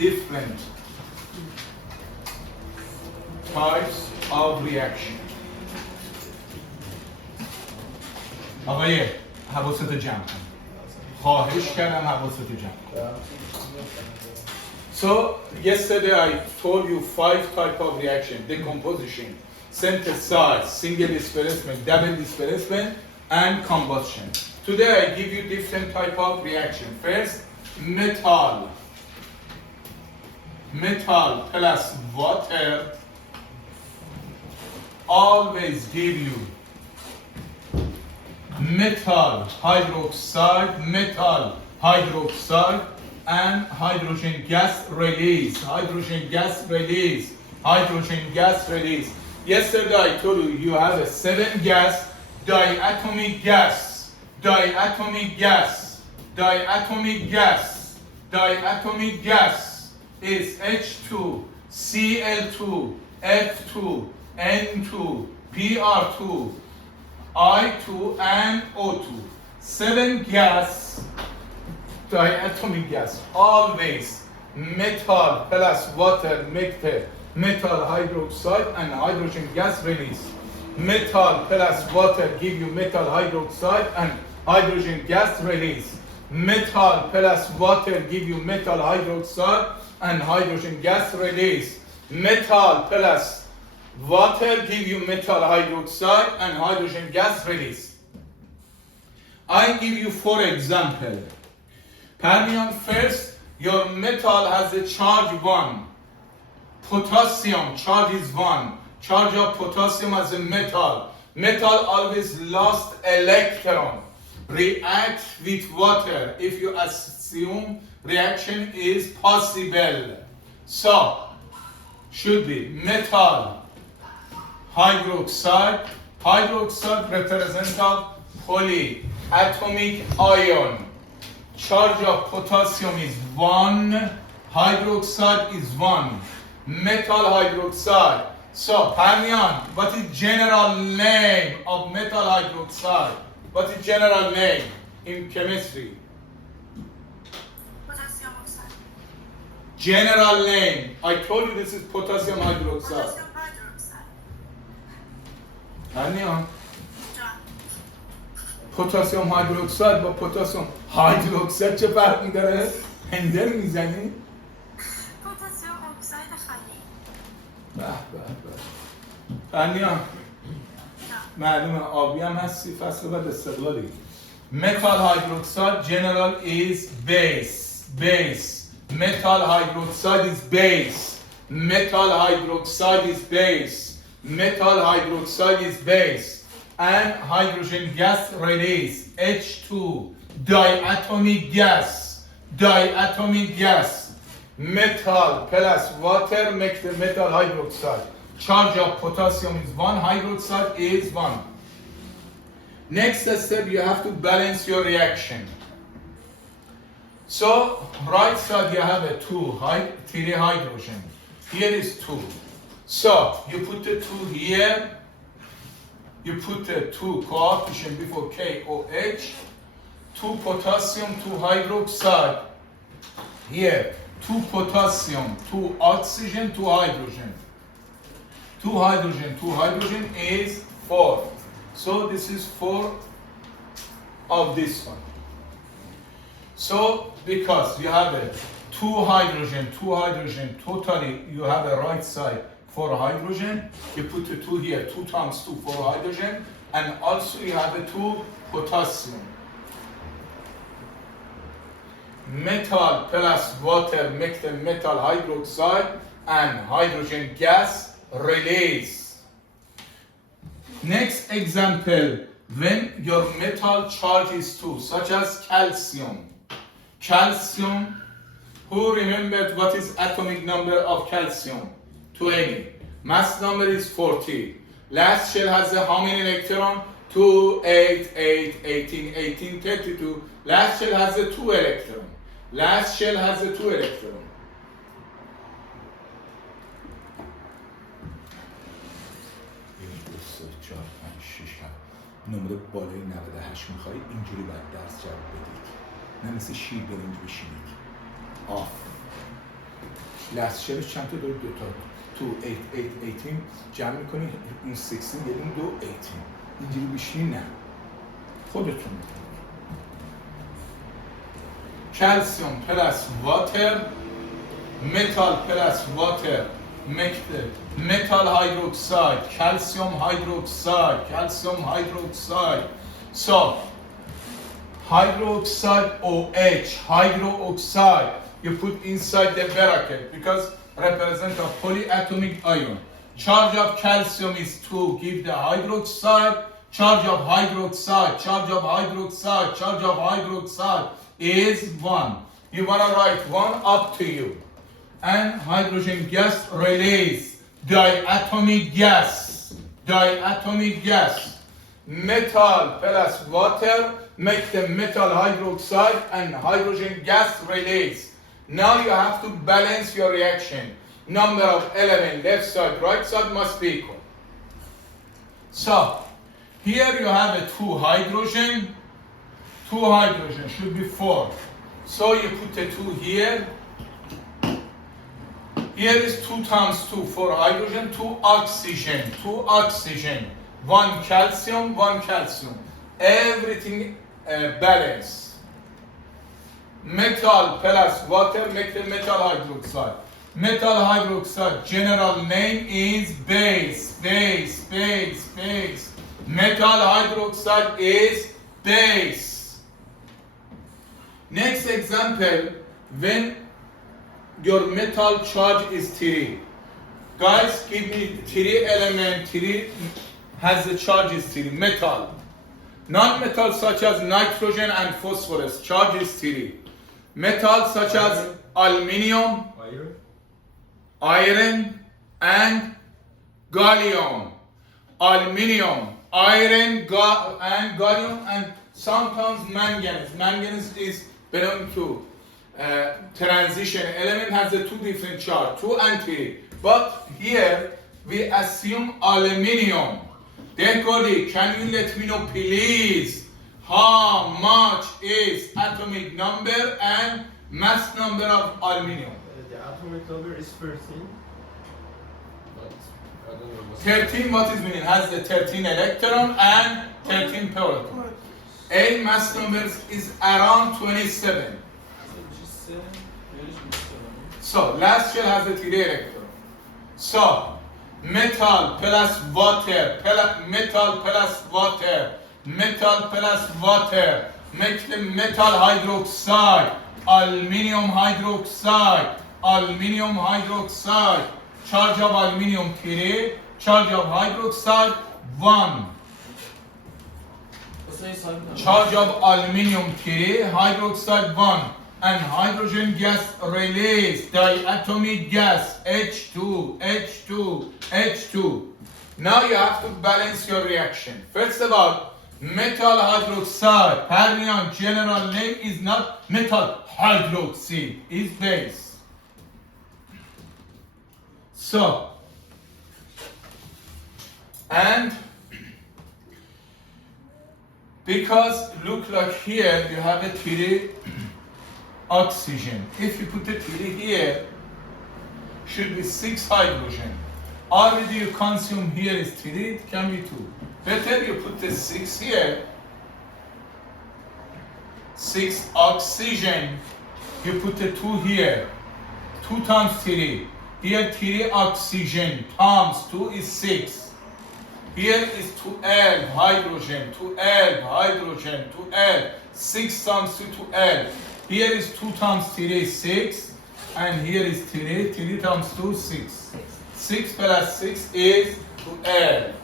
different types of reaction. آقای حواست جمع کن. خواهش کردم حواست جمع کن. So yesterday I told you 5 types of reaction: decomposition, synthesis, single displacement, double displacement, and combustion. Today I give you different type of reaction. First, metal. Metal plus water always give you metal hydroxide, and hydrogen gas release. Yesterday I told you you have a 7 gas, diatomic gas is H2, Cl2, F2, N2, PR2, I2, and O2. 7 gas, diatomic gas. Always metal plus water make the metal hydroxide and hydrogen gas release. Metal plus water give you metal hydroxide and hydrogen gas release. Metal plus water give you metal hydroxide and hydrogen gas release. Metal plus water give you metal hydroxide and hydrogen gas release. I give you 4 examples. Permian, first, your metal has a charge 1. Potassium charge is 1. Charge of potassium as a metal. Metal always lost electron. React with water if you assume reaction is possible. So, should be metal hydroxide. Hydroxide represents polyatomic ion. Charge of potassium is 1. Hydroxide is 1. Metal hydroxide. So, Permian, what is general name of metal hydroxide? What is general name in chemistry? Potassium oxide. General name. I told you this is potassium hydroxide. Potassium hydroxide. Permian, John. potassium hydroxide با potassium hydroxide چه فرقی داره؟ هندل میزنی؟ پتاسیم اکساید خالی. به. پرنیان معلومه آبی هم هستی فصل بعد استقلالی. Metal hydroxide general is base. Metal hydroxide is base. And hydrogen gas release H2, diatomic gas. Metal plus water make the metal hydroxide. Charge of potassium is 1, hydroxide is 1. Next step, you have to balance your reaction. So, right side you have a 3 hydrogen. Here is 2. So, you put the 2 here. You put the 2 coefficient before KOH. 2 potassium, 2 hydroxide. Here, 2 potassium, 2 oxygen, 2 hydrogen. 2 hydrogen is 4. So this is 4 of this one. So because you have a 2 hydrogen, totally you have a right side 4 hydrogen, you put the 2 here, 2 times 2, 4 hydrogen, and also you have a 2 potassium. Metal plus water make the metal hydroxide and hydrogen gas release. Next example, when your metal charge is 2, such as calcium. Who remembered what is atomic number of calcium? 20. Mass number is 40. Last shell has how many electron? 2, 8, 8, 18, 18, 32. Last shell has a 2 electron. نمره بالای 98 میخوایی اینجوری باید درس جواب بدید، نه مثل شیر برنج بشینید. لستشرش چند تا داره؟ دوتا. 2 8 18 جمع میکنی این 16 یه دونه 2 18 اینجوری بشینی نه خودتون. calcium plus water, metal plus water make the metal hydroxide, calcium hydroxide, calcium hydroxide. So hydroxide OH, hydroxide, you put inside the bracket because represent a polyatomic ion. Charge of calcium is 2, give the hydroxide, charge of hydroxide, charge of hydroxide, charge of hydroxide is 1. You want to write 1, up to you. And hydrogen gas release, diatomic gas, diatomic gas. Metal plus water make the metal hydroxide and hydrogen gas release. Now you have to balance your reaction. Number of elements left side, right side must be equal. So here you have a 2 hydrogen. 2 hydrogen should be 4. So you put the 2 here. Here is 2 times 2, 4 hydrogen, 2 oxygen, 2 oxygen, 1 calcium, 1 calcium. Everything balance. Metal plus water make the metal hydroxide. Metal hydroxide general name is base, base, base, base. Metal hydroxide is base. Next example, when your metal charge is 3. Guys, give me 3 element, 3 has the charge is 3, metal. Non-metal such as nitrogen and phosphorus, charge is 3. Metal such as aluminium, iron and gallium. Aluminium, iron and gallium and sometimes manganese. Manganese is belong to transition element, has the 2 different charge, 2 and 3. But here we assume aluminium. Then Cody, can you let me know please how much is atomic number and mass number of aluminium? The atomic number is 13. But I don't know what's 13, what is meaning? Has the 13 electron and 13 proton. A mass number is around 27. So last shell has the 3 electron. So metal plus water, metal plus water, metal plus water make the metal hydroxide, aluminium hydroxide, aluminium hydroxide. Charge of aluminium 3, charge of hydroxide 1. Charge of aluminium 3, hydroxide 1, and hydrogen gas release, diatomic gas, H2, H2, H2. Now you have to balance your reaction. First of all, metal hydroxide, Pernian general name is not metal hydroxide, is base. So, and because look like here you have a 3 oxygen. If you put a 3 here, should be 6 hydrogen. Already you consume here is 3, it can be 2. Better you put the 6 here, 6 oxygen, you put the 2 here, 2 times 3. Here 3 oxygen times 2 is 6. Here is 12 hydrogen, 12 hydrogen, 12. 6 times 2, 12. Here is 2 times 3 is 6. And here is 3. 3 times 2 is 6. 6 plus 6 is 12.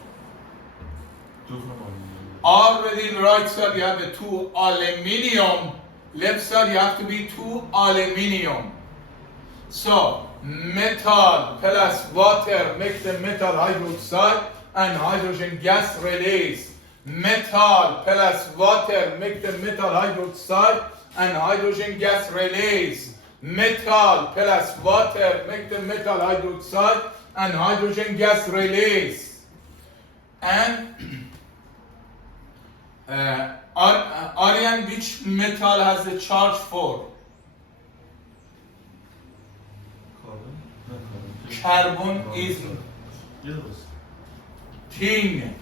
Already right side you have the 2 aluminium. Left side you have to be 2 aluminium. So metal plus water make the metal hydroxide and hydrogen gas release. Metal plus water make the metal hydroxide and hydrogen gas release. Metal plus water make the metal hydroxide and hydrogen gas release. And Aryan, which metal has the charge 4? carbon? carbon is tin.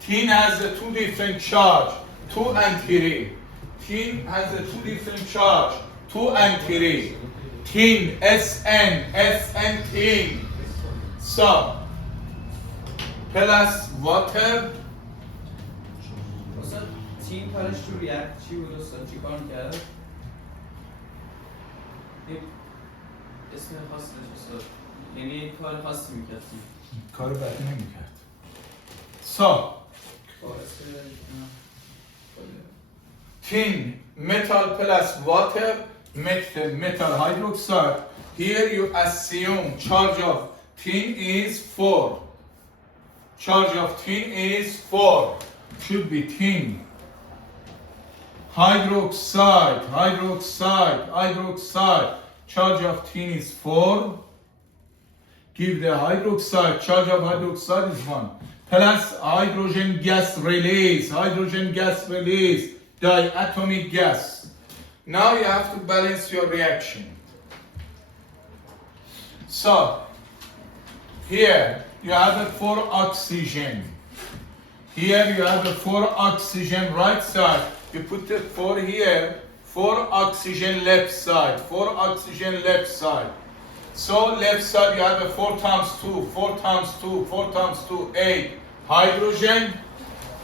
Tin has a two different charge, 2 and 3. Tin has a two different charge, 2 and 3. Tin, SN, tin. So, plus water. استاد تیم کارش تو ریاکت چی بود استاد؟ چی کار کرد؟ یه اسم خاصی داشت استاد، یعنی کار خاصی میکرد تیم. کار بدی نمیکرد. So, tin, metal plus water make the metal hydroxide. Here you assume charge of tin is 4. Charge of tin is 4. Should be tin. Hydroxide. Charge of tin is 4. Give the hydroxide. Charge of hydroxide is 1. Plus hydrogen gas release. Diatomic gas. Now you have to balance your reaction. So, here you have a 4 oxygen. Here you have a 4 oxygen right side. You put the 4 here, 4 oxygen left side. So left side you have a 4 times 2, 8 hydrogen.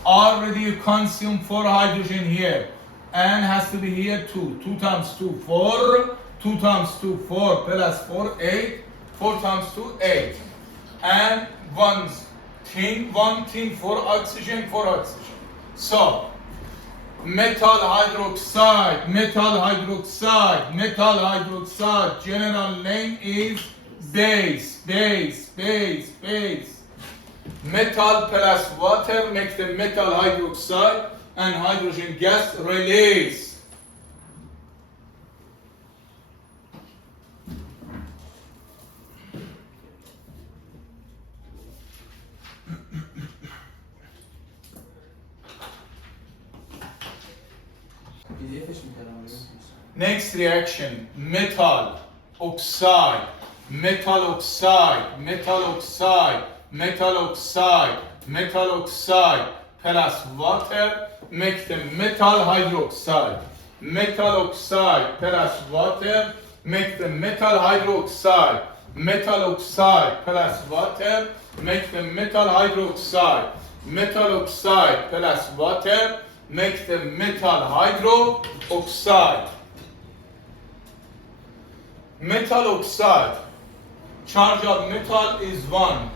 Already you consume 4 hydrogen here. And has to be here 2. 2 times 2, 4. 2 times 2, 4 plus 4, 8. 4 times 2, 8. And 1 tin, 4 oxygen. So, metal hydroxide. General name is base. Metal plus water makes the metal hydroxide and hydrogen gas release. Next reaction, metal oxide plus water make the metal hydroxide. Metal oxide plus water make the metal hydroxide. Metal oxide plus water make the metal hydroxide. Metal oxide plus water make the metal hydroxide. Metal oxide, charge of metal is 1.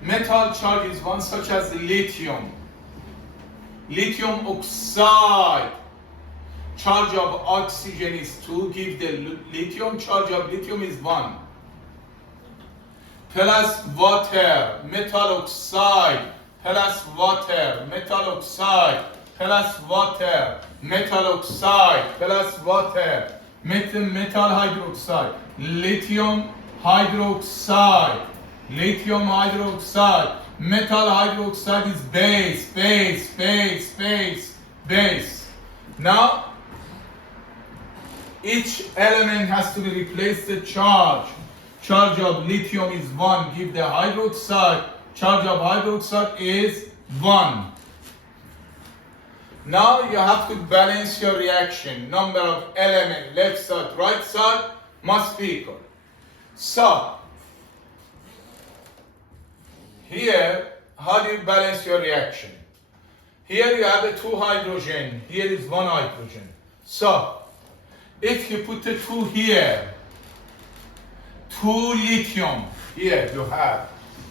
Metal charge is 1, such as lithium. Lithium oxide, charge of oxygen is 2, give the lithium, charge of lithium is 1. Plus water, metal oxide, plus water, metal oxide, plus water, metal oxide, plus water. Make the metal hydroxide. Lithium hydroxide. Metal hydroxide is base. Now, each element has to be replaced the charge. Charge of lithium is 1. Give the hydroxide. Charge of hydroxide is 1. Now you have to balance your reaction. Number of element, left side, right side must be equal. So, here, how do you balance your reaction? Here you have a 2 hydrogen, here is 1 hydrogen. So, if you put the 2 here, 2 lithium, here you have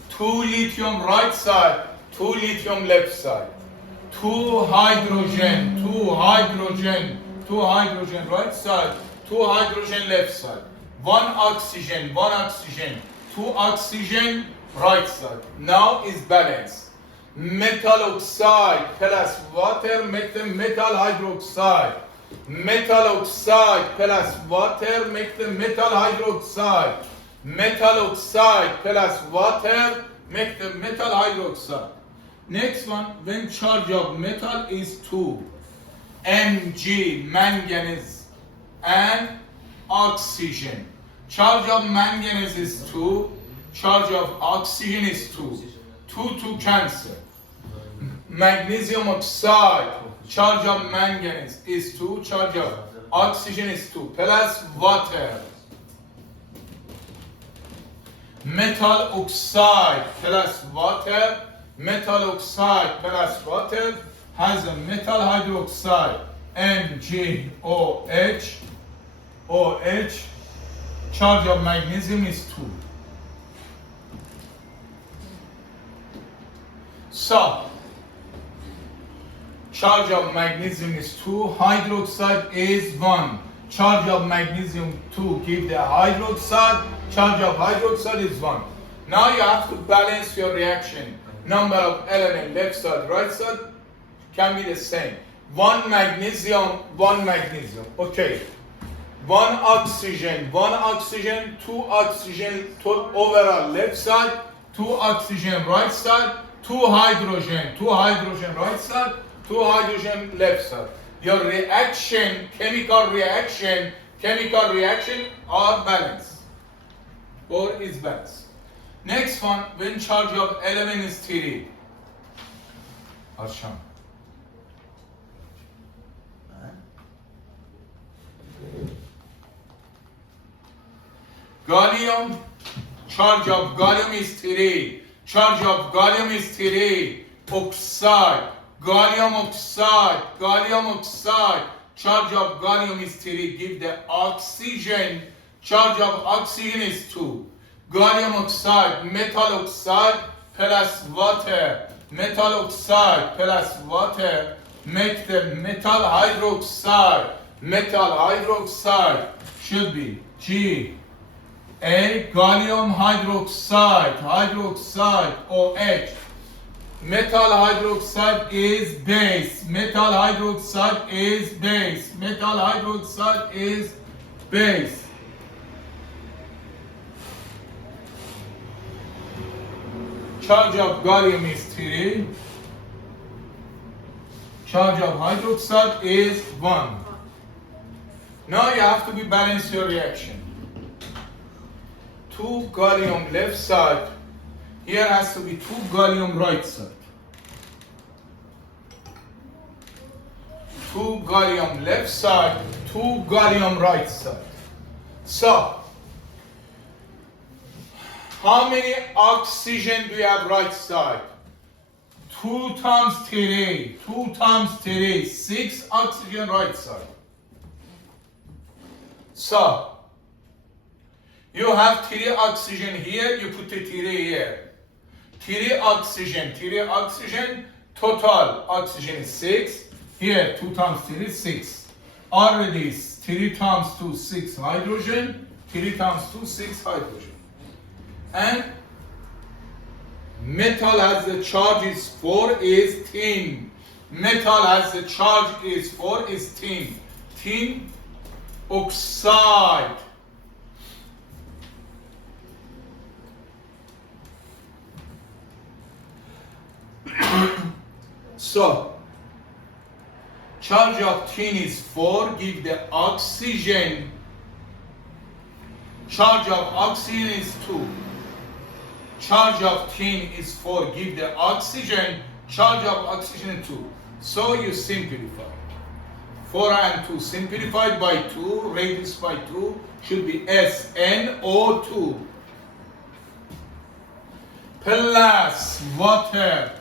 2 lithium right side, 2 lithium left side. 2 hydrogen right side, 2 hydrogen left side. 1 oxygen, 2 oxygen right side. Now is balance. Metal oxide plus water make the metal hydroxide. Metal oxide plus water make the metal hydroxide. Metal oxide plus water make the metal hydroxide. Next one, when charge of metal is 2, Mg, manganese, and oxygen. Charge of manganese is 2. Charge of oxygen is 2. 2 cancel. Magnesium oxide. Charge of manganese is 2. Charge of oxygen is 2. Plus water. Metal oxide plus water. Metal oxide plus water has a metal hydroxide MgOH. OH. Charge of magnesium is 2. So, charge of magnesium is 2, hydroxide is 1. Charge of magnesium 2 give the hydroxide, charge of hydroxide is 1. Now you have to balance your reaction. Number of element left side, right side can be the same. 1 magnesium, 1 magnesium. Okay. 1 oxygen, 2 oxygen overall left side, 2 oxygen right side, 2 hydrogen right side, 2 hydrogen left side. Your reaction, chemical reaction are balanced or is balanced. Next one, when charge of element is 3. Arsham. Gallium, charge of gallium is 3. Charge of gallium is 3. Oxide, gallium oxide. Charge of gallium is 3. Give the oxygen. Charge of oxygen is 2. Gallium oxide, metal oxide plus water. Metal oxide plus water make the metal hydroxide. Metal hydroxide should be G. A gallium hydroxide, OH. Metal hydroxide is base. Metal hydroxide is base. Charge of gallium is 3. Charge of hydroxide is 1. Now you have to be balance your reaction. 2 gallium left side. Here has to be 2 gallium right side. 2 gallium left side, 2 gallium right side. So, how many oxygen do you have right side? 2 times 3, 6 oxygen right side. So, you have 3 oxygen here, you put the 3 here. 3 oxygen, total oxygen is 6. Here, 2 times 3 is 6. Already 3 times 2, 6 hydrogen. 3 times 2, 6 hydrogen. And metal has the charge is 4 is tin. Metal has the charge is 4 is tin. Tin oxide. So, charge of tin is 4, give the oxygen. Charge of oxygen is 2. Charge of tin is 4, give the oxygen. Charge of oxygen 2. So you simplify. 4 and 2 simplified by 2, radius by 2 should be SnO2. Plus water.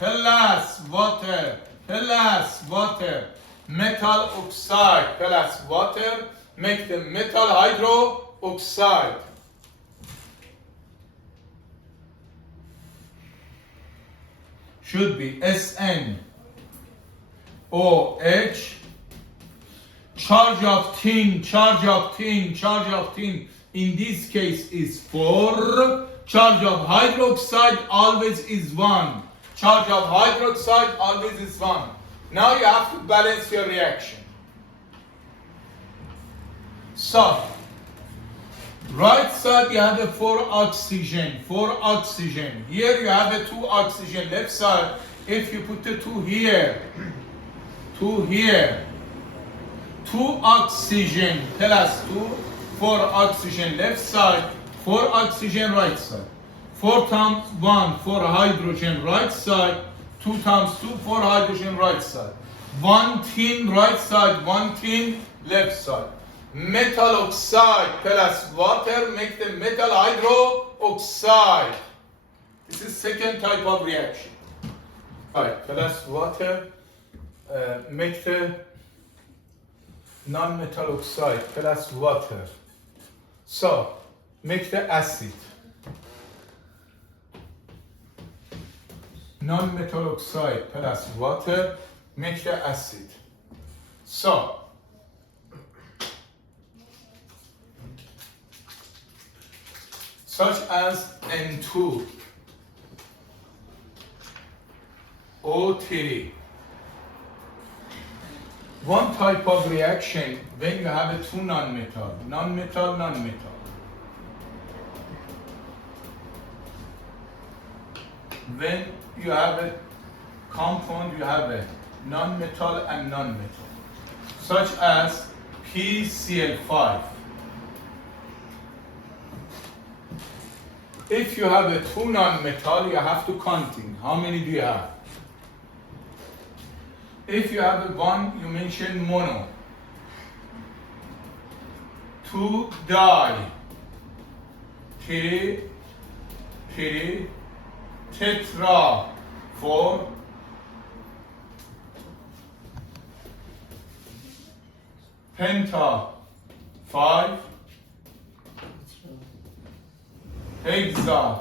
Metal oxide plus water make the metal hydroxide. Should be SnOH. Charge of tin in this case is 4. Charge of hydroxide always is 1. Charge of hydroxide always is 1. Now you have to balance your reaction. So, right side you have a 4 oxygen. Here you have a 2 oxygen. Left side, if you put the 2 here, 2 oxygen plus 2, 4 oxygen left side, 4 oxygen right side. 4 times 1, 4 hydrogen right side, 2 times 2, 4 hydrogen right side. 1 tin right side, 1 tin left side. Metal oxide plus water make the metal hydroxide. This is second type of reaction. Right, plus water make the non-metal oxide plus water. So, make the acid. Non-metal oxide plus water make the acid. So, such as N2, O3. One type of reaction when you have a two non-metal, non-metal, non-metal. When you have a compound, you have a non-metal and non-metal, such as PCl5. If you have a two non-metal, you have to counting. How many do you have? If you have a one, you mention mono. 2 di. 3 tetra. 4 penta. 5 hexa.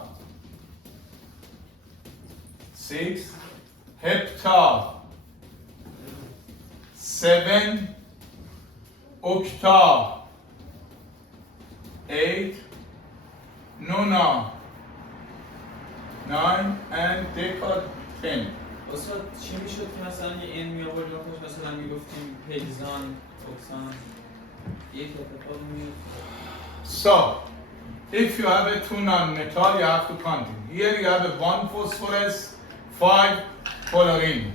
6 hepta. 7 octa. 8 nona. 9 and deca 10. استاد چی میشد که مثلا یه این می آوردیم خوش مثلا میگفتیم هگزان اکسان یک اتفاق میاد. So, if you have a two non-metal, you have to count it. Here you have a 1 phosphorus, 5 chlorine.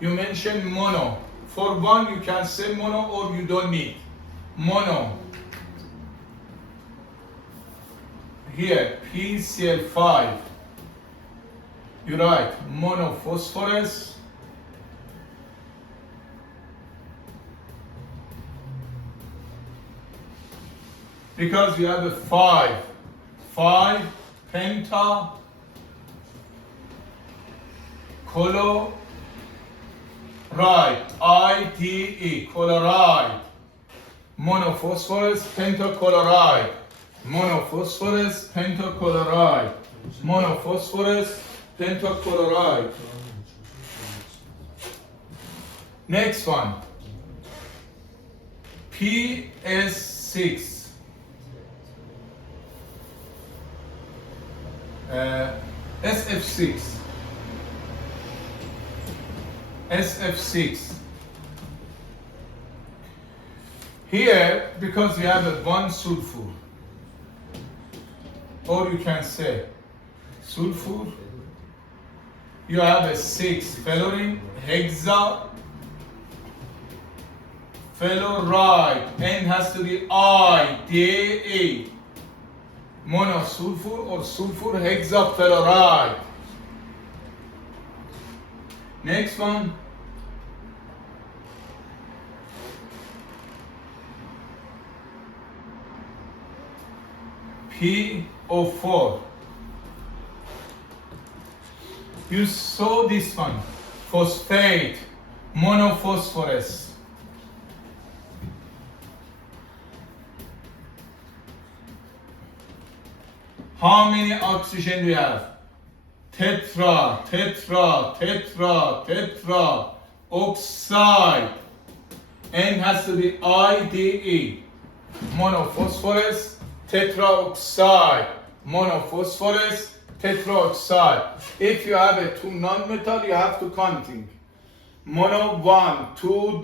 You mention mono. For 1 you can say mono or you don't need. Mono. Here, PCl5. You write monophosphorus. Because you have a 5 penta chloride, IDE, chloride, monophosphorus pentachloride, monophosphorus pentachloride, monophosphorus pentachloride. Next one, PS6. SF6. SF6. Here, because you have a 1 sulfur, or you can say sulfur, you have a 6 fluorine, hexa, fluoride, N has to be IDE, monosulfur or sulfur hexafluoride. Next one, PO4. You saw this one, phosphate, monophosphorus. How many oxygen do you have? Tetra, tetra, tetra, tetra, oxide. N has to be IDE. Monophosphorus, tetraoxide. Monophosphorus, tetraoxide. If you have a two non-metal, you have to counting. Mono 1, 2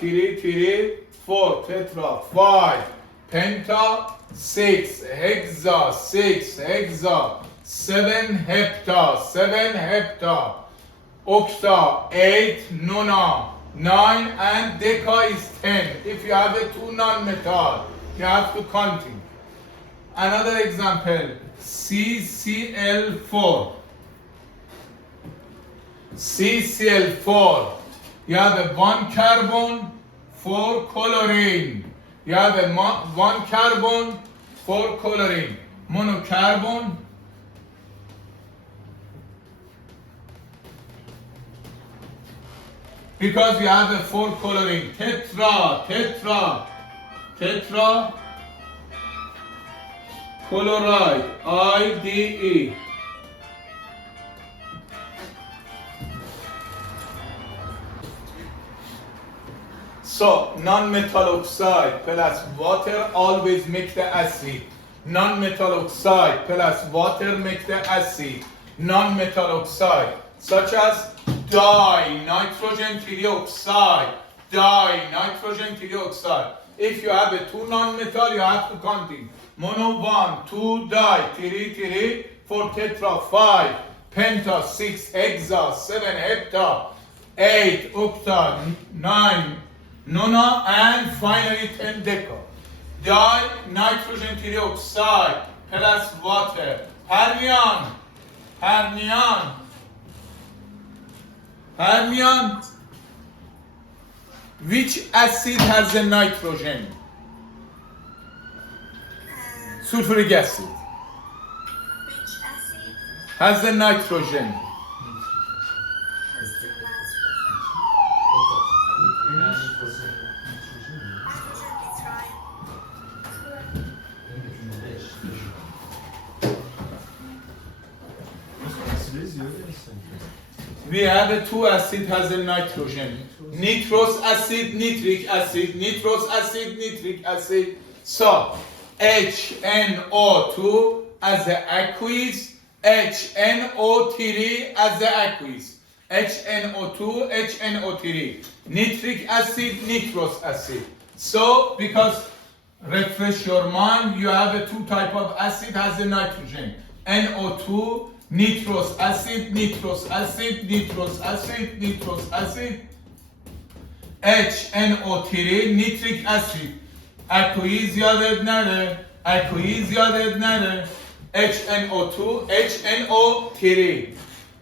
di, 3, 4 tetra, 5 penta, 6 hexa, 6 hexa, 7 hepta, octa, 8 nona, 9 and deca is 10. If you have a two non-metal, You have to counting. Another example, CCl4. CCl4. You have a 1 carbon, 4 chlorine. You have a 1 carbon, 4 chlorine. Monocarbon. Because you have a 4 chlorine. Tetra chloride, IDE. So, non-metal oxide plus water always make the acid. Non-metal oxide plus water make the acid. Non-metal oxide, such as dinitrogen trioxide. Dinitrogen trioxide. If you have a 2 non-metal, you have to counting. Mono 1, 2 di, 3, 4 tetra, 5 penta, 6 hexa, 7 hepta, 8 octa, 9 nona, and finally 10 deca. Dinitrogen trioxide plus water. Hermione. Which acid has the nitrogen? Sulfuric acid. Which acid Has the nitrogen. has the nitrogen? Hydrogen nitrile. We have a 2 acid has a nitrogen. Nitrous acid, nitric acid, nitrous acid, nitric acid. So HNO2 as the aqueous, HNO3 as the aqueous. HNO2, HNO3. Nitric acid, nitrous acid. So because refresh your mind, you have a 2 type of acid has a nitrogen. NO2, nitrous acid, nitrous acid, nitrous acid, nitrous acid. HNO3, nitric acid. Aqueous یادت نره. Aqueous یادت نره. HNO2, HNO3.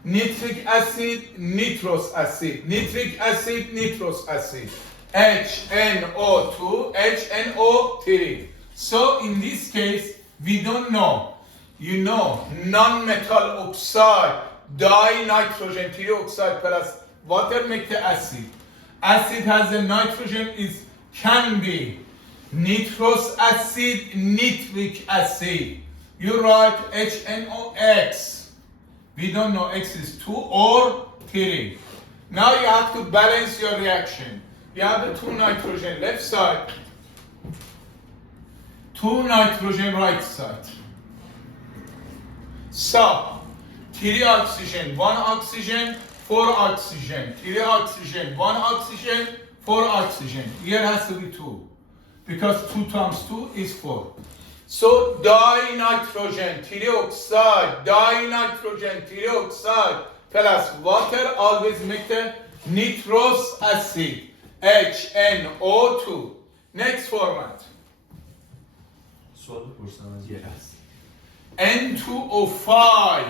Nitric acid, nitrous acid. Nitric acid, nitrous acid. HNO2, HNO3. So in this case, we don't know. You know, non-metal oxide, dinitrogen trioxide plus water make the acid. Acid has a nitrogen can be nitrous acid, nitric acid. You write HNOX. We don't know X is 2 or 3. Now you have to balance your reaction. You have the 2 nitrogen left side, 2 nitrogen right side. So, 3 oxygen, 1 oxygen, 4 oxygen, 3 oxygen, 1 oxygen, 4 oxygen. Here has to be 2. Because 2 times 2 is 4. So dinitrogen trioxide, dinitrogen trioxide plus water always make the nitrous acid, HNO2. Next format. سوال بپرسم از Yes. N2O5.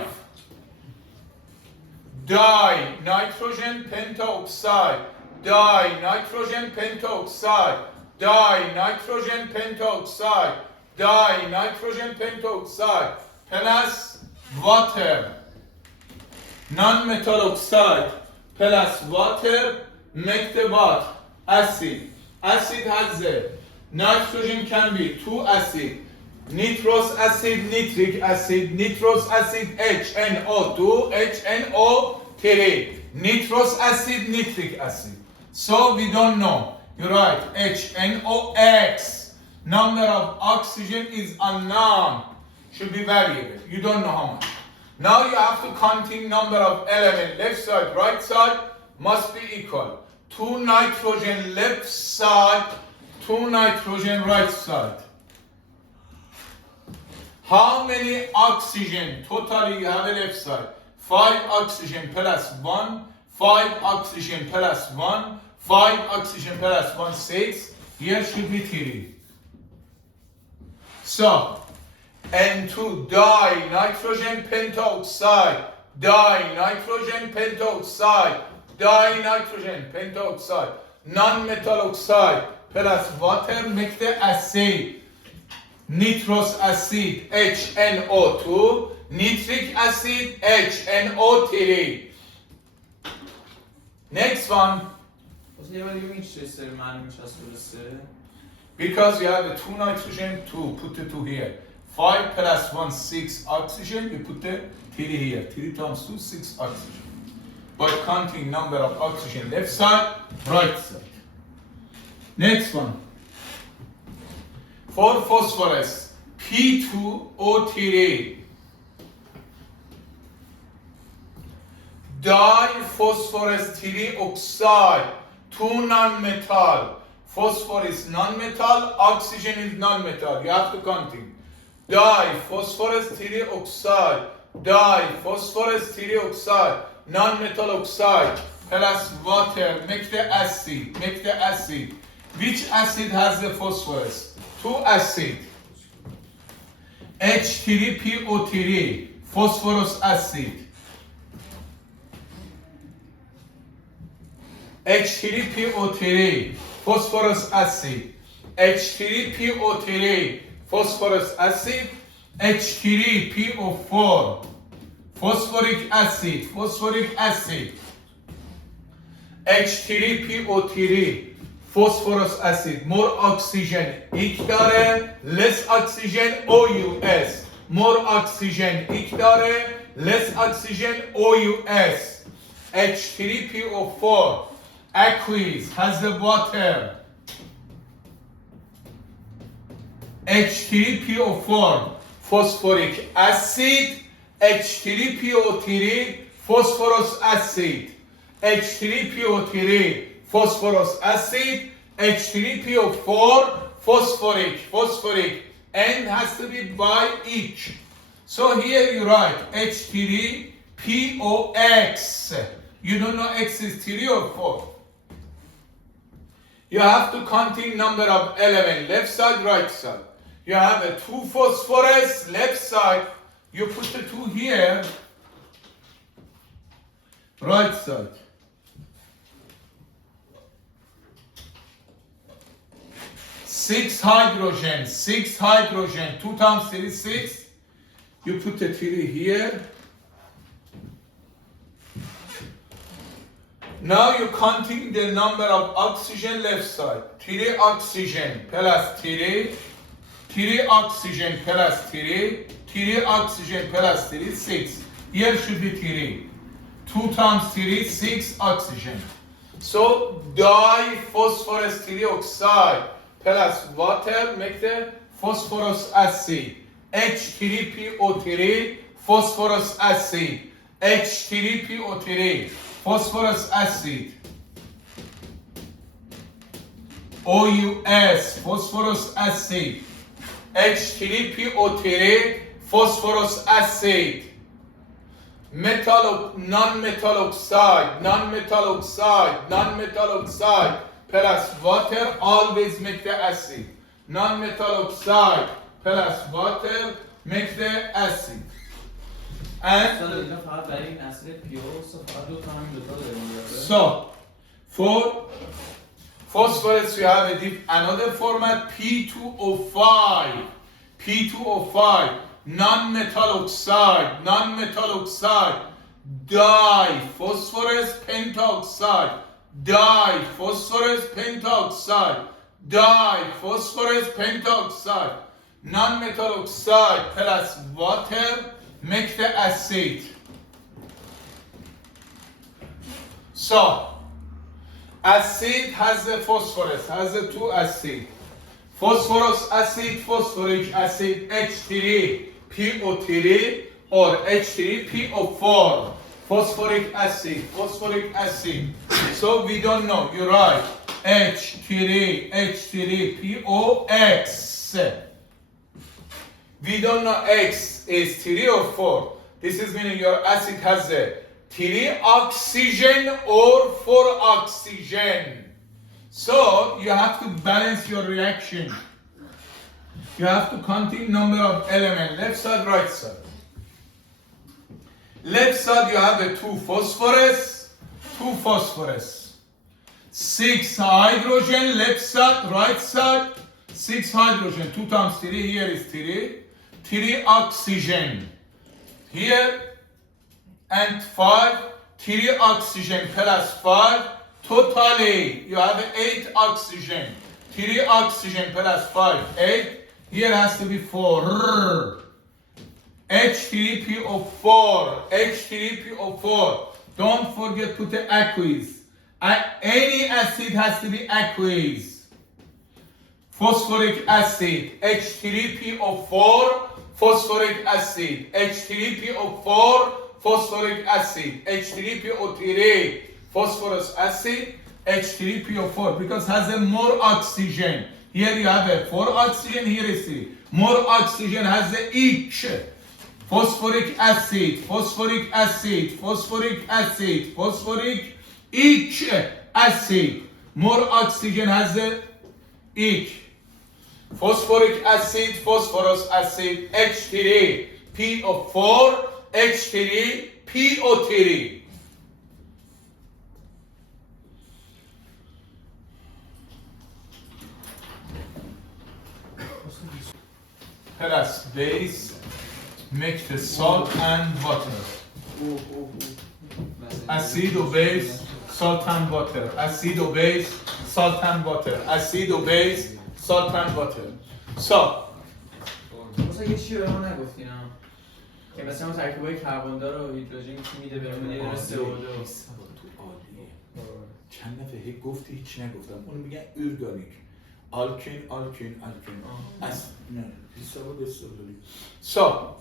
Dinitrogen pentaoxide, dinitrogen pentaoxide, dinitrogen pentaoxide, dinitrogen pentaoxide plus water. Non-metal oxide plus water make the what? Acid. Acid has the nitrogen can be 2 acid. Nitrous acid, nitric acid, nitrous acid, HNO2, HNO3. Nitrous acid, nitric acid. So we don't know. You write HNOX. Number of oxygen is unknown. Should be variable. You don't know how much. Now you have to counting number of element left side, right side must be equal. 2 nitrogen left side, 2 nitrogen right side. How many oxygen totally you have a left side? 5 oxygen plus 1, 5 oxygen plus 1, 5 oxygen plus 1, 6. Here should be 3. So, N2 dinitrogen pentoxide, dinitrogen pentoxide, dinitrogen pentoxide, non-metal oxide plus water make the acid, nitrous acid HNO2, nitric acid HNO3. Next one, واسه یه بار دیگه میگی چه سری معلوم میشه از طول سه؟ because you have the 2 nitrogen, 2, put the 2 here. 5 plus 1, 6 oxygen, you put the 3 here. 3 times 2, 6 oxygen. By counting number of oxygen left side, right side. Next one. For phosphorus, P2O3. Diphosphorus 3 oxide, 2 non-metal. Phosphorus non-metal, oxygen is non-metal. You have to counting. Diphosphorus 3 oxide, diphosphorus 3 oxide, non-metal oxide plus water make the acid, make the acid. Which acid has the phosphorus? 2 acid. H3PO3, phosphorus acid. H3PO3, phosphorus acid. H3PO3, phosphorus acid. H3PO4, phosphoric acid, phosphoric acid. H3PO3, phosphorus acid. More oxygen ایک داره, less oxygen OUS. More oxygen ایک داره, less oxygen OUS. H3PO4, aqueous has the water. H3PO4, phosphoric acid. H3PO3, phosphorus acid. H3PO3, phosphorus acid. H3PO4, phosphoric, phosphoric. N has to be by each. So here you write H3POX. You don't know X is 3 or 4. You have to counting number of element, left side, right side. You have a 2 phosphorus, left side. You put the 2 here, right side. Six hydrogen, 2 times 3 is 6. You put the 3 here. Now you're counting the number of oxygen left side. 3 oxygen plus 3, 3 oxygen plus 3, 3 oxygen plus 3, 6. Here should be 3. 2 times 3, 6 oxygen. So diphosphorus 3 oxide plus water make the phosphorus acid. H3PO3, phosphorus acid. H3PO3, phosphorus acid. OUS, phosphorus acid. H3PO3, phosphorus acid. Non-metal oxide, non-metal oxide, non-metal oxide plus water always make the acid. Non-metal oxide plus water make the acid. And اینا فقط برای این اصل پیوکس فقط دو تا همین دوتا داریم. so for phosphorus we have another format P2O5. P2O5 non-metal oxide, non-metal oxide, diphosphorus pentoxide, diphosphorus pentoxide, diphosphorus pentoxide, non-metal oxide plus water make the acid. So acid has the phosphorus, has the 2 acid. Phosphorus acid, phosphoric acid, H3PO3 or H3PO4. Phosphoric acid, phosphoric acid. So we don't know, you write H3POX. We don't know X is 3 or 4. This is meaning your acid has a 3 oxygen or 4 oxygen. So you have to balance your reaction. You have to counting number of element, left side, right side. Left side you have a 2 phosphorus, 6 hydrogen, left side, right side, 6 hydrogen, 2 times 3, here is 3 oxygen. Here and 5, 3 oxygen plus 5, totally you have 8 oxygen. 3 oxygen plus 5, 8. Here has to be 4. H3PO4, H3PO4. Don't forget put the aqueous. Any acid has to be aqueous. Phosphoric acid, H3PO4, phosphoric acid, H3PO4, phosphoric acid, H3PO3, phosphorus acid, H3PO4, because has a more oxygen. Here you have a 4 oxygen, here is 3. More oxygen has a each. Phosphoric acid, phosphoric acid, phosphoric acid, phosphoric each acid. More oxygen has a each. Phosphoric acid, phosphorus acid, H3PO4, H3PO3. Plus base, mix the salt and water. Acid or base, salt and water. Acid or base, salt and water. Acid or base, salt and water. So, مثلا یه چیزی به ما نگفتین ها که مثلا ترکیبای کربندار و هیدروژن که میده بهمون یه دونه CO2 چند دفعه هی گفتی هیچ نگفتم اونو میگن ارگانیک alkene. So,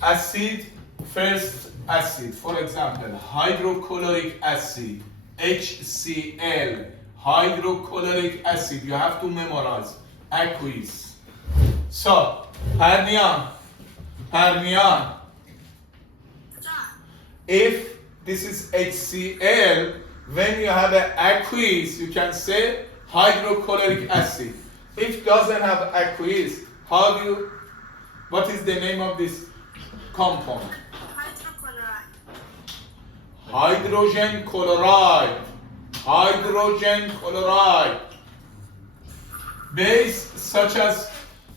acid, first acid, for example, hydrochloric acid, HCl, hydrochloric acid, you have to memorize, aqueous. So, hernion, if this is HCl, when you have an aqueous, you can say hydrochloric acid. If doesn't have aqueous, what is the name of this compound? Hydrogen chloride. Base such as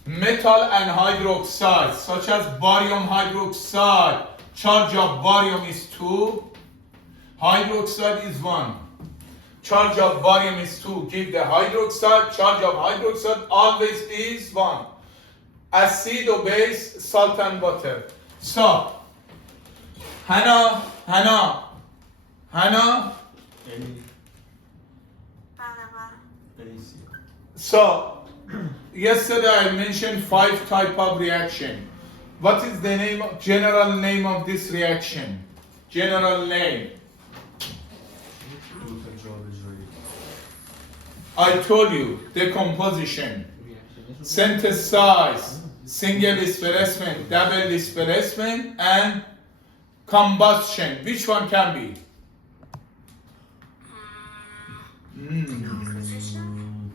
metal and hydroxide, such as barium hydroxide. Charge of barium is 2. Hydroxide is 1. Charge of barium is 2. Give the hydroxide. Charge of hydroxide always is 1. Acid or base, salt and water. So, Hannah. So, yesterday I mentioned 5 type of reaction. What is the general name of this reaction? General name. I told you, decomposition, synthesize, single displacement, double displacement, and combustion. Which one can be?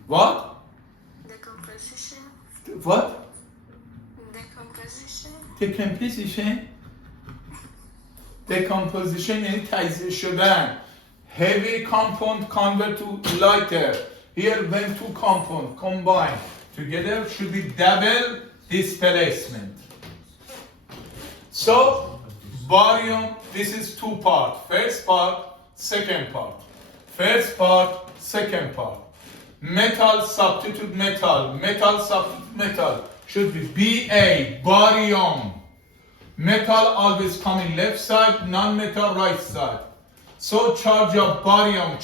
What? Decomposition. What? Decomposition. Decomposition یعنی تجزیه شدن. Heavy compound convert to lighter. Here when two compounds combine together should be double displacement. So barium, this is 2 parts. First part, second part. First part, second part. Metal substitute metal. Metal substitute metal should be Ba, barium. Metal always coming left side, non-metal right side. So charge of barium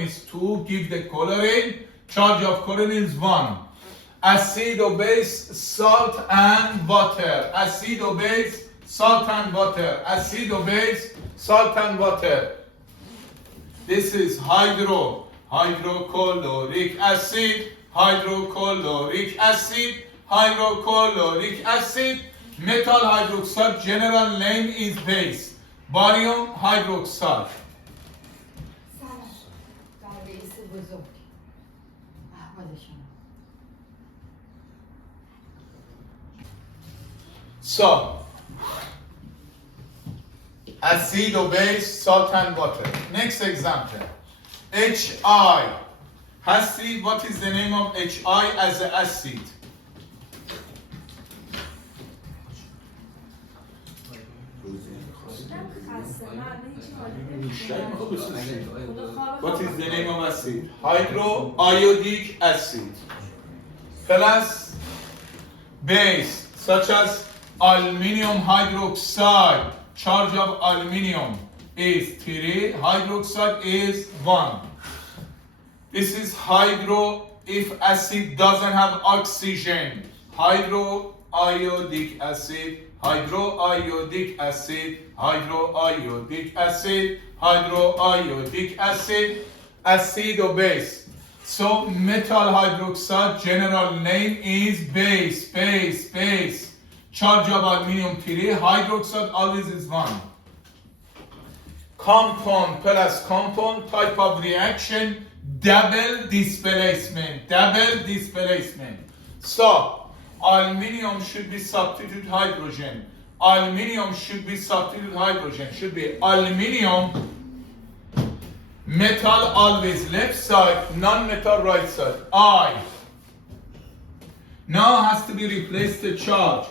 is 2, give the chlorine. Charge of chlorine is 1. Acid or base, salt and water. Acid or base, salt and water. Acid or base, salt and water. This is hydrochloric acid, hydrochloric acid, hydrochloric acid. Metal hydroxide, general name is base. Barium hydroxide. سلام در رئیس بزرگ احمد شما So, acid or base, salt and water. Next example. HI. Hasi, what is the name of HI as an acid? What is the name of acid? Hydroiodic acid. Plus base, such as aluminium hydroxide. Charge of aluminium is 3, hydroxide is 1. This is hydro if acid doesn't have oxygen. Hydroiodic acid, hydroiodic acid, hydroiodic acid, hydroiodic acid, acid or base. So metal hydroxide general name is base, base, base. Charge of aluminium 3, hydroxide always is 1. Compound plus compound, type of reaction, double displacement, double displacement. So aluminium should be substitute hydrogen. Aluminium should be substitute hydrogen. Should be aluminium, metal always left side, non-metal right side. I. Now has to be replaced the charge.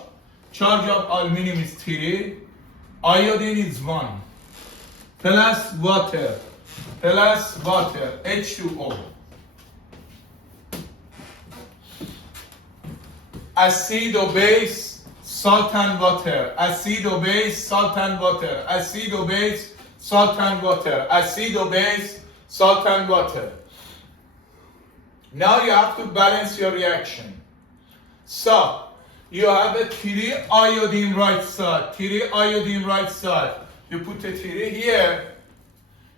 Charge of aluminium is 3, iodine is 1. Plus water, H2O. Acid or base, salt and water. Acid or base, salt and water. Acid or base, salt and water. Acid or base, salt and water. Now you have to balance your reaction. So, you have a 3 iodine right side, 3 iodine right side. You put a 3 here,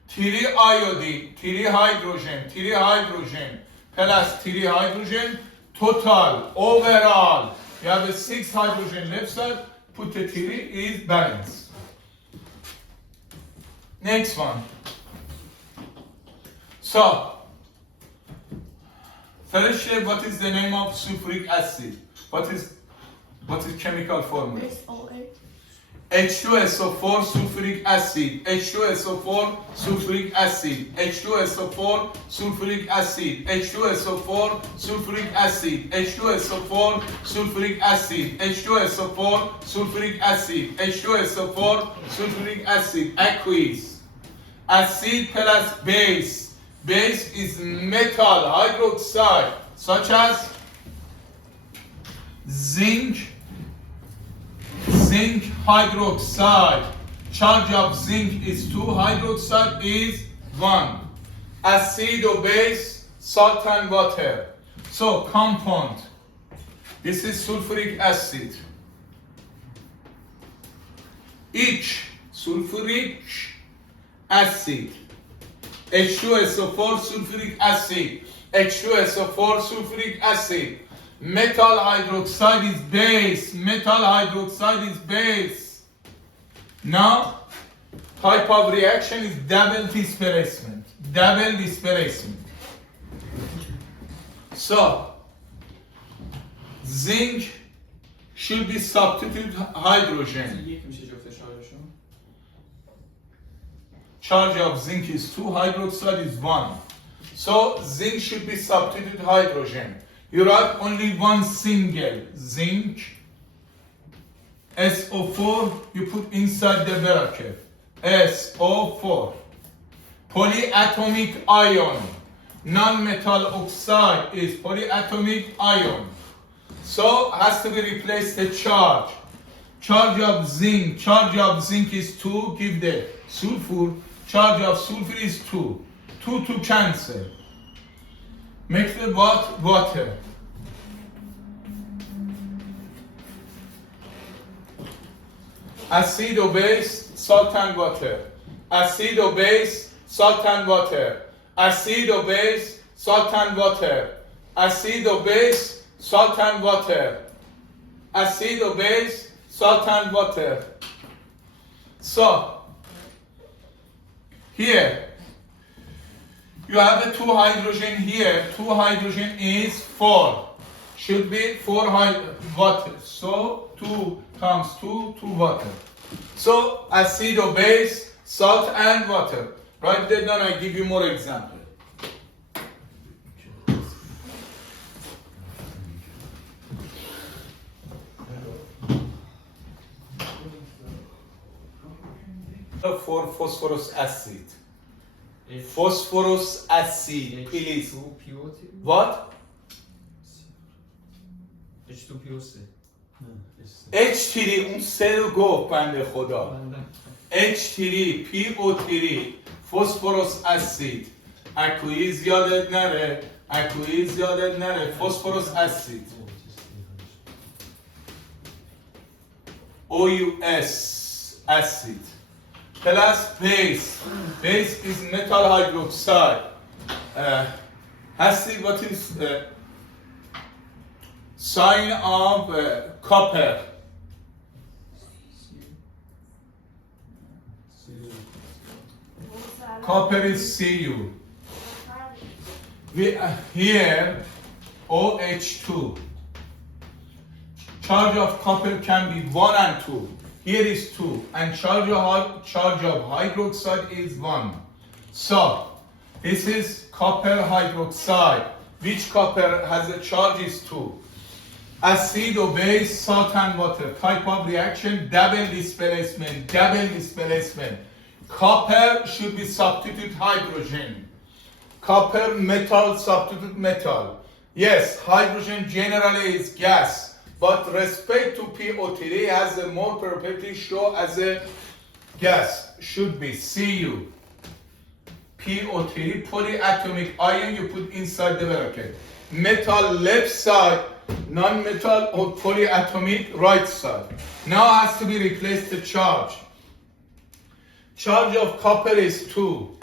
3 iodine, 3 hydrogen, 3 hydrogen, plus 3 hydrogen, total, overall. You have a 6 hydrogen left side, put a 3 is balanced. Next one. So, first, what is the name of sulfuric acid? What is chemical formula? H2SO4 sulfuric acid, H2SO4 sulfuric acid, H2SO4 sulfuric acid, H2SO4 sulfuric acid, H2SO4 sulfuric acid, H2SO4 sulfuric acid, H2SO4 sulfuric acid, aqueous. Acid plus base. Base is metal hydroxide, such as zinc hydroxide. Charge of zinc is 2, hydroxide is 1. Acid or base, salt and water. So compound. This is sulfuric acid. Each sulfuric acid. H2SO4 sulfuric acid. H2SO4 sulfuric acid. Metal hydroxide is base. Metal hydroxide is base. Now, type of reaction is double displacement. Double displacement. So, zinc should be substitute hydrogen. یک میشه جفت شارژشون. Charge of zinc is 2, hydroxide is 1. So, zinc should be substitute hydrogen. You write only one single zinc, SO4, you put inside the bracket, SO4. Polyatomic ion, non-metal oxide is polyatomic ion. So, has to be replaced the charge. Charge of zinc is 2, give the sulfur. Charge of sulfur is 2. 2 to cancel. Make the water. Acid or base, salt and water. Acid or base, salt and water. Acid or base, salt and water. Acid or base, salt and water. Acid or base, salt and water. So, here, you have a 2 hydrogen here. 2 hydrogen is 4. should be 4 water. So 2 times 2 water. So acid or base, salt and water. Write that down. I give you more example. For phosphorus acid. Phosphorus acid, please. H2PO3. What? H2PO3. H3 اون سه رو گفت بنده خدا. H3 PO3 phosphorus acid. اکویز یادت نره. phosphorus acid. OUS acid. Plus base. Base is metal hydroxide. Acid, what is sign of copper? Copper is Cu. We here OH2. Charge of copper can be 1 and 2. Here is 2, and charge of hydroxide is 1. So this is copper hydroxide. Which copper has a charge is 2. Acid or base, salt and water. Type of reaction, double displacement. Copper should be substitute hydrogen. Copper, metal, substitute metal. Yes, hydrogen generally is gas. But respect to PO3 has a more property show as a gas. Should be Cu. PO3, polyatomic ion you put inside the bracket. Metal left side, non-metal or polyatomic right side. Now has to be replaced the charge. Charge of copper is 2.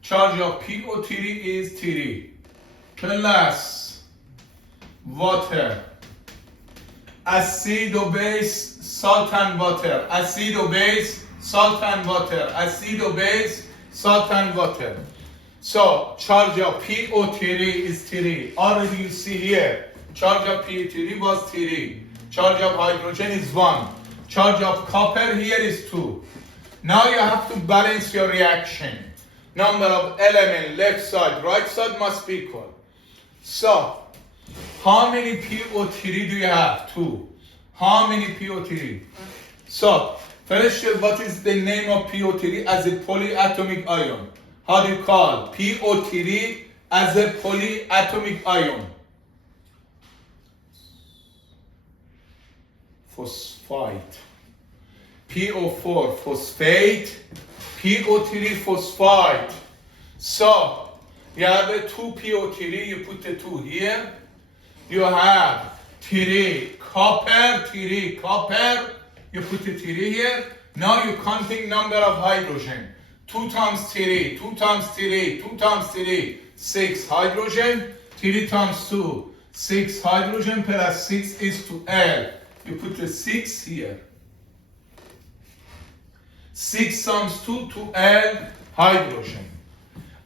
Charge of PO3 is 3. Plus water. Acid or base, salt and water. Acid or base, salt and water. Acid or base, salt and water. So charge of PO3 is 3. Already you see here. Charge of PO3 was 3. Charge of hydrogen is 1. Charge of copper here is 2. Now you have to balance your reaction. Number of element left side, right side must be equal. So how many PO3 do you have? 2. How many PO3? So, first, what is the name of PO3 as a polyatomic ion? How do you call PO3 as a polyatomic ion? Phosphate. PO4 phosphate. PO3 phosphate. So, you have a 2 PO3, you put the 2 here. You have 3 copper, you put the 3 here. Now you're counting number of hydrogen. 2 times 3, 2 times 3, 2 times 3, 6 hydrogen. 3 times 2, 6 hydrogen plus 6 is 12. You put the 6 here. 6 times 2, 12 hydrogen.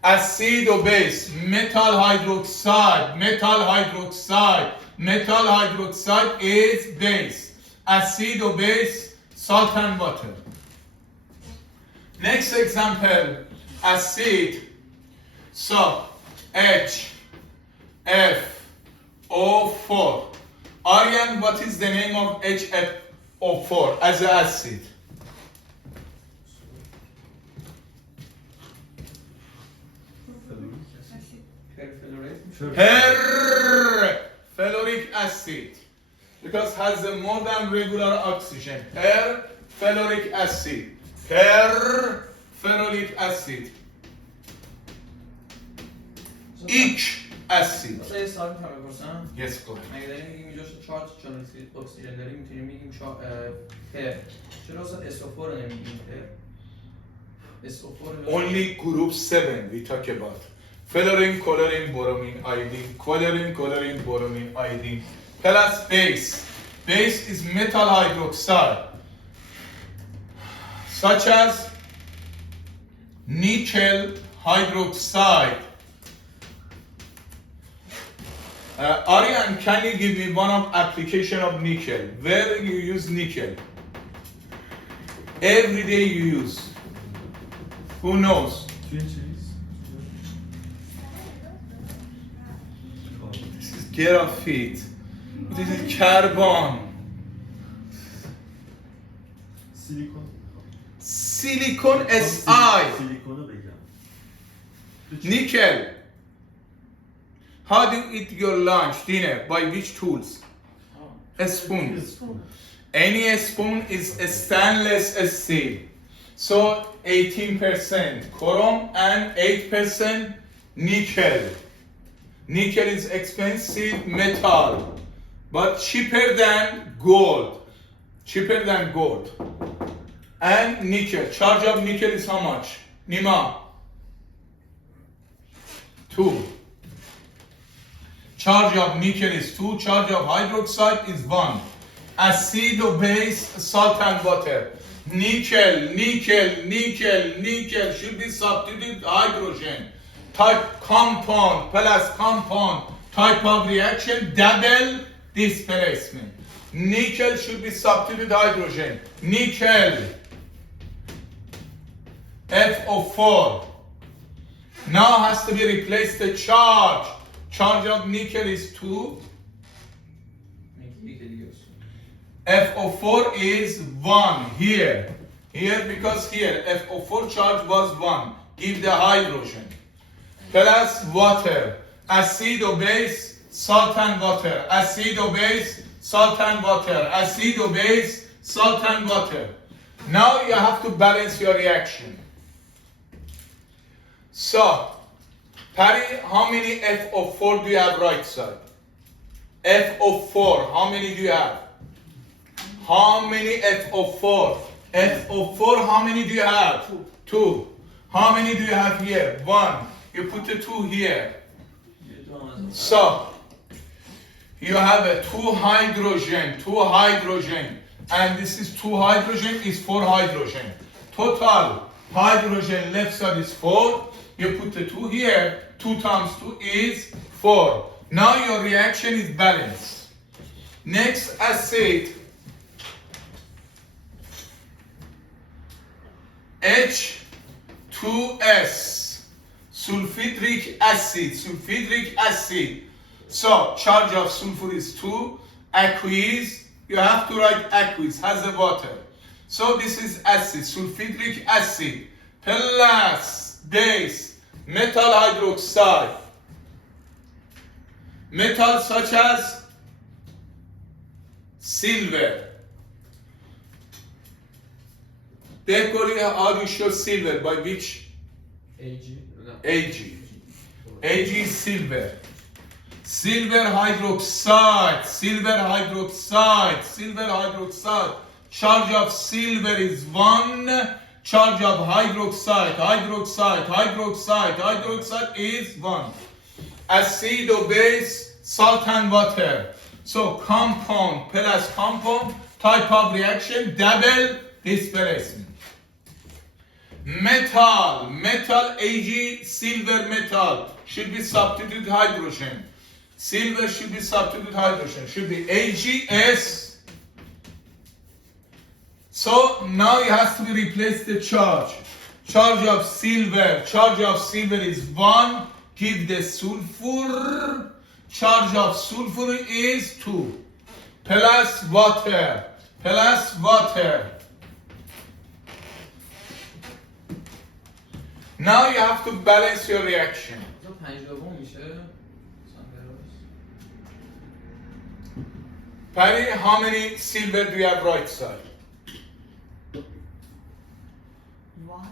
Acid or base, metal hydroxide is base. Acid or base, salt and water. Next example, acid. So, HFO4. Aryan, what is the name of HFO4 as an acid? Perfluoric acid, because has a more than regular oxygen. Perfluoric acid. Each acid. مثلا یه سوال میتونم بپرسم؟ Yes, go ahead. مگه داریم میگیم اینجا 4 چون اکسیژن داریم میتونیم میگیم پر. چرا اصلا SO4 رو نمیگیم پر؟ SO4 Only group 7 we talk about. Fluorine, chlorine, bromine, iodine. Chlorine, bromine, iodine. Plus base. Base is metal hydroxide, such as nickel hydroxide, Aryan, can you give me one of application of nickel? Where you use nickel? Every day you use. Who knows? This is graphite. This is carbon. Silikon. Silicon Si. Silikonu beyler. Nickel. How do you eat your lunch, dinner? By which tools? A spoon. Any spoon is a stainless steel. So 18% chrome and 8% nickel. Nickel is expensive metal, but cheaper than gold. Cheaper than gold. And nickel. Charge of nickel is how much? Nima? 2. Charge of nickel is 2. Charge of hydroxide is 1. Acid or base, salt and water. Nickel should be substituted hydrogen. Type compound plus compound. Type of reaction double displacement. Nickel should be substituted hydrogen. Nickel FO4. Now has to be replaced the charge. Charge of nickel is 2. FO4 is 1 here. Here because here FO4 charge was 1. Give the hydrogen. Plus water. Acid or base, salt and water. Acid or base, salt and water. Acid or base, salt and water. Now you have to balance your reaction. So, Patty, how many FO4 do you have right side? FO4, how many do you have? How many FO4? FO4, how many do you have? 2. How many do you have here? 1. You put the 2 here. So, you have a 2 hydrogen, and this is 2 hydrogen is 4 hydrogen. Total hydrogen left side is 4. You put the 2 here, 2 times 2 is 4. Now your reaction is balanced. Next acid, H2S, sulfuric acid. So charge of sulfur is 2. Aqueous, you have to write aqueous, has the water. So this is acid, sulfuric acid, plus base, metal hydroxide. Metals such as silver. Decoli, how do you show silver? By which? AG. Ag. Ag is silver. Silver hydroxide. Charge of silver is 1. Charge of hydroxide is 1. Acid or base, salt and water. So compound plus compound, type of reaction, double displacement. Metal Ag, silver metal, should be substituted hydrogen. Silver should be substituted hydrogen, should be AgS. So now you have to replace the charge. Charge of silver is 1. Give the sulfur. Charge of sulfur is 2. Plus water. Now you have to balance your reaction. Patty, how many silver do you have right side? 1,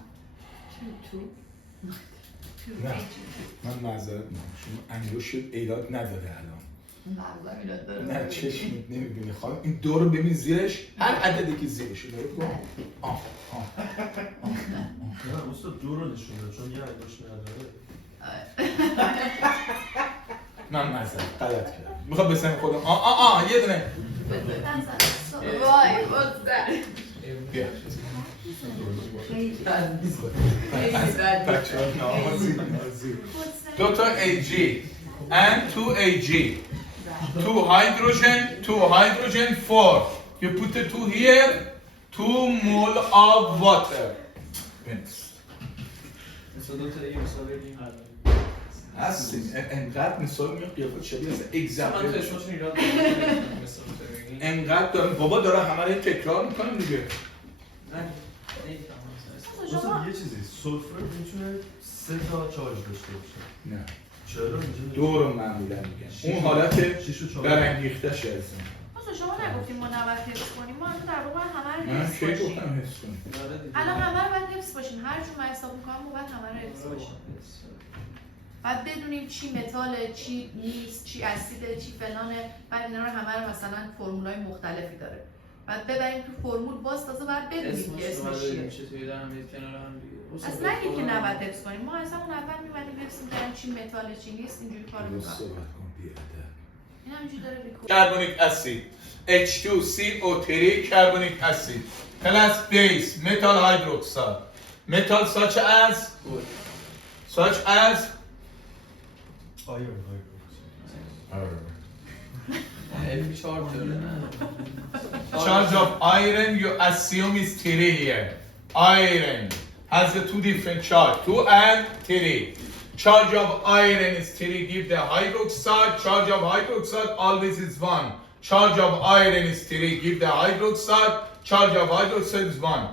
2. نه من معذرت میخوام شما انگشت ایراد نداره الان. نه چشمت نمیبینی خانم، این دور رو ببین زیرش، هر عددی که زیرشه داره بگو نه استاد دور رو نشون داد چون یه انگشت نداره. من معذرت غلط کردم، میخوام بزنم خودم یه دونه وای واسه بیا خیلی بد بچه ها نازی 2 تا AG and 2Ag. 2 hydrogen, 4. You put the 2 here, 2 mole of water. مثلا دو تا دیگه مثال بگیم. هستیم انقدر مثال میاد قیافت شبیه از من اگزمپل تشماتون ایراد دارم مثال بگیم. انقدر دارم بابا داره همه رو تکرار میکنیم دیگه. من نمیفهمم. مثلا یه چیزی سولفر میتونه 3 تا چارج داشته باشه. نه چرا اینجا دو رو معمولا میگن اون حالت شیش و چهار. برانگیخته شده. مثلا شما نگفتیم ما نباید حفظ کنیم، ما الان در واقع همه رو من حفظ کی باشیم. گفتم حس کنیم؟ الان همه رو باید حفظ باشیم، هر جور من حساب میکنم ما باید همه رو حفظ باشیم. بعد بدونیم چی متاله، چی نیست، چی اسیده، چی فلانه، بعد اینا رو همه رو مثلا فرمولای مختلفی داره. بعد ببریم تو فرمول باز تازه باید بدونیم که اسمش چیه. میشه توی در هم کنار هم دیگه. اصلا نگید که نباید حفظ کنیم، ما اصلا اون اول می‌بندیم حفظ می‌کردیم چی متاله چی نیست، اینجوری کارو می‌کنیم. صحبت کن بیادب. این همینجوری داره ریکورد. Carbonic acid H2CO3 carbonic acid plus base metal hydroxide metal such as آیرون علمی چارج داره نه. charge of iron you assume is 3 here. Iron has the 2 different charge, 2 and 3. Charge of iron is 3, give the hydroxide. Charge of hydroxide always is 1. Charge of iron is 3, give the hydroxide. Charge of hydroxide is 1.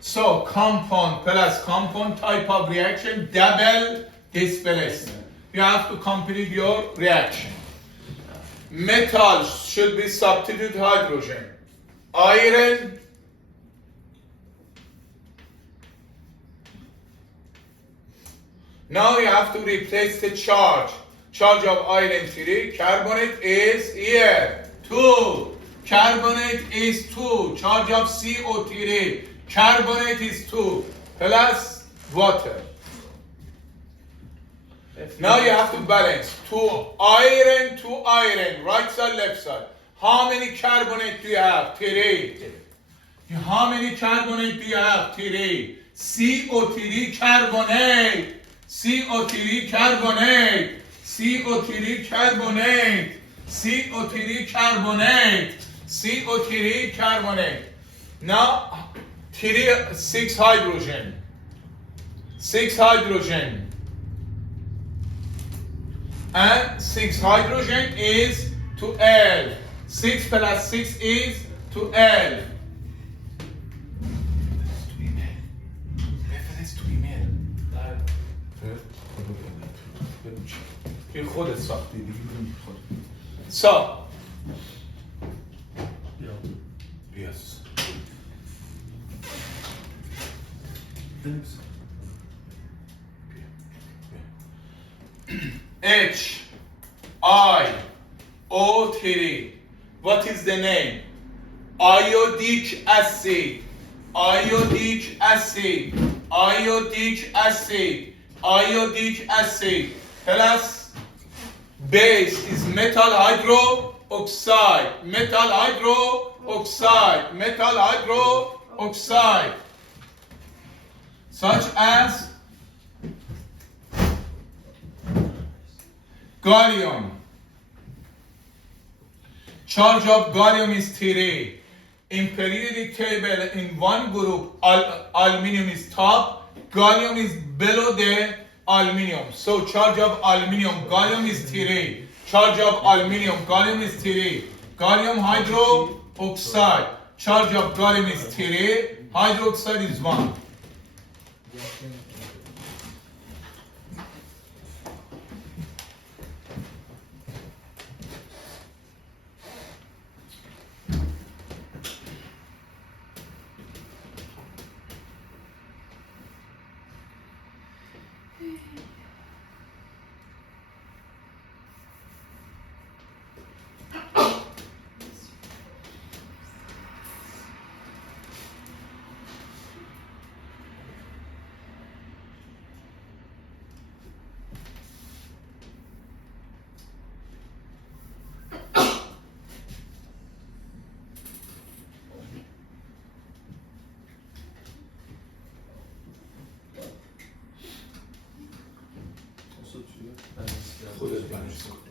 So compound plus compound type of reaction, double displacement. You have to complete your reaction. Metal should be substitute hydrogen. Iron now you have to replace the charge. Charge of iron 3, carbonate is here 2. Carbonate is 2. Charge of CO3, carbonate is 2 plus water. Now you have to balance 2 iron, right side, left side. How many carbonate do you have? 3. How many carbonate do you have? 3. CO3 carbonate. CO3 carbonate. CO3 carbonate. CO3 carbonate. CO3 carbonate. Now 6 hydrogen. 6 hydrogen. And 6 hydrogen is 12. 6 plus 6 is 12. Reference to email. این خودت ساختی دیگه. So. Yes. HiO3. What is the name? Iodic acid. Iodic acid. Iodic acid. Iodic acid. Plus base is metal hydroxide. Metal hydroxide. Metal hydroxide. Such as gallium. Charge of gallium is 3. In periodic table, in one group, aluminium is top, gallium is below the aluminium. So charge of aluminium, gallium is 3. Charge of aluminium, gallium is 3. Gallium hydroxide. Charge of gallium is 3. Hydroxide is 1.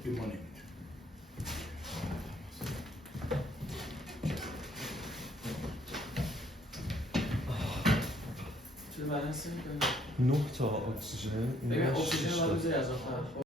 که ما نمیدونیم. چه بالانسی میکنه؟ 9 تا اکسیژن. ببین اکسیژن رو بذاری از آخر.